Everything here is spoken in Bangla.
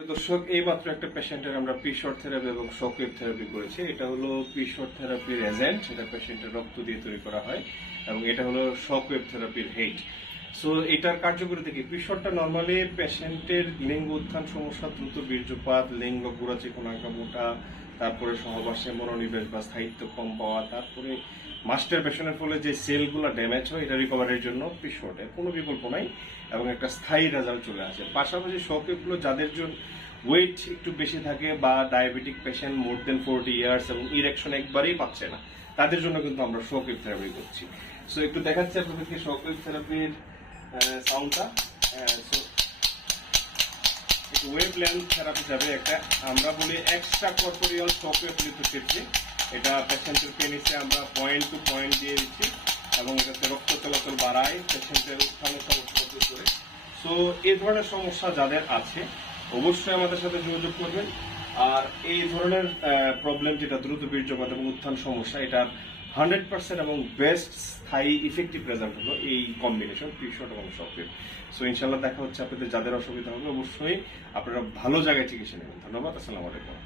দর্শক, এইমাত্র একটা পেশেন্টের আমরা প্রি-শর্ট থেরাপি এবং শকওয়েভ থেরাপি করেছি। এটা হলো প্রি-শর্ট থেরাপির এজেন্ট, এটা পেশেন্টের রক্ত দিয়ে তৈরি করা হয়, এবং এটা হলো শকওয়েভ থেরাপির হেড। সো এটার কার্যকারিতা কি? প্রি-শর্টটা নর্মালি পেশেন্টের লিঙ্গ উত্থান সমস্যা, দ্রুত বীর্যপাত, লিঙ্গ গুড়া চিকনাঙ্কা মোটা, তারপরে সহবাসে মনোনিবেশ বা স্থায়িত্ব কম পাওয়া, তারপরে মাস্টারবেশনের ফলে যে সেলগুলো ড্যামেজ হয়, এটা রিকভারির জন্য প্রি-শর্টের কোনো বিকল্প নাই এবং একটা স্থায়ী রেজাল্ট চলে আসে। পাশাপাশি শকওয়েভগুলো যাদের জন্য ওয়েট একটু বেশি থাকে বা ডায়াবেটিক পেশেন্ট মোর দেন 40 ইয়ার্স এবং ইরেকশন একবারেই পাচ্ছে না, তাদের জন্য কিন্তু আমরা শকওয়েভ থেরাপি করছি। সো একটু দেখাচ্ছি আপনাদেরকে শকওয়েভ থেরাপির সাউন্ডটা। ওয়েভ লেন্থ থেরাপি যাবে একটা, আমরা বলি এক্সট্রা কর্পোরিয়াল শকওয়েভ লিথোট্রিপসি। এটা পেশেন্টের পেনিসে আমরা পয়েন্ট টু পয়েন্ট দিয়ে দিচ্ছি এবং এটাতে রক্ত চলাচল বাড়ায়, পেশেন্টের উত্থানের সমস্যা দূর করে। সো এই ধরনের সমস্যা যাদের আছে অবশ্যই আমাদের সাথে যোগাযোগ করবেন। আর এই ধরনের প্রবলেম, যেটা দ্রুত বীর্যপাত এবং উত্থান সমস্যা, এটার 100% এবং বেস্ট স্থায়ী ইফেক্টিভ রেজাল্ট হলো এই কম্বিনেশন প্রি-শর্ট এবং শকওয়েভ। সো ইনশাল্লাহ দেখা হচ্ছে আপনাদের যাদের অসুবিধা হবে, অবশ্যই আপনারা ভালো জায়গায় চিকিৎসা নেবেন। ধন্যবাদ। আসসালামু আলাইকুম।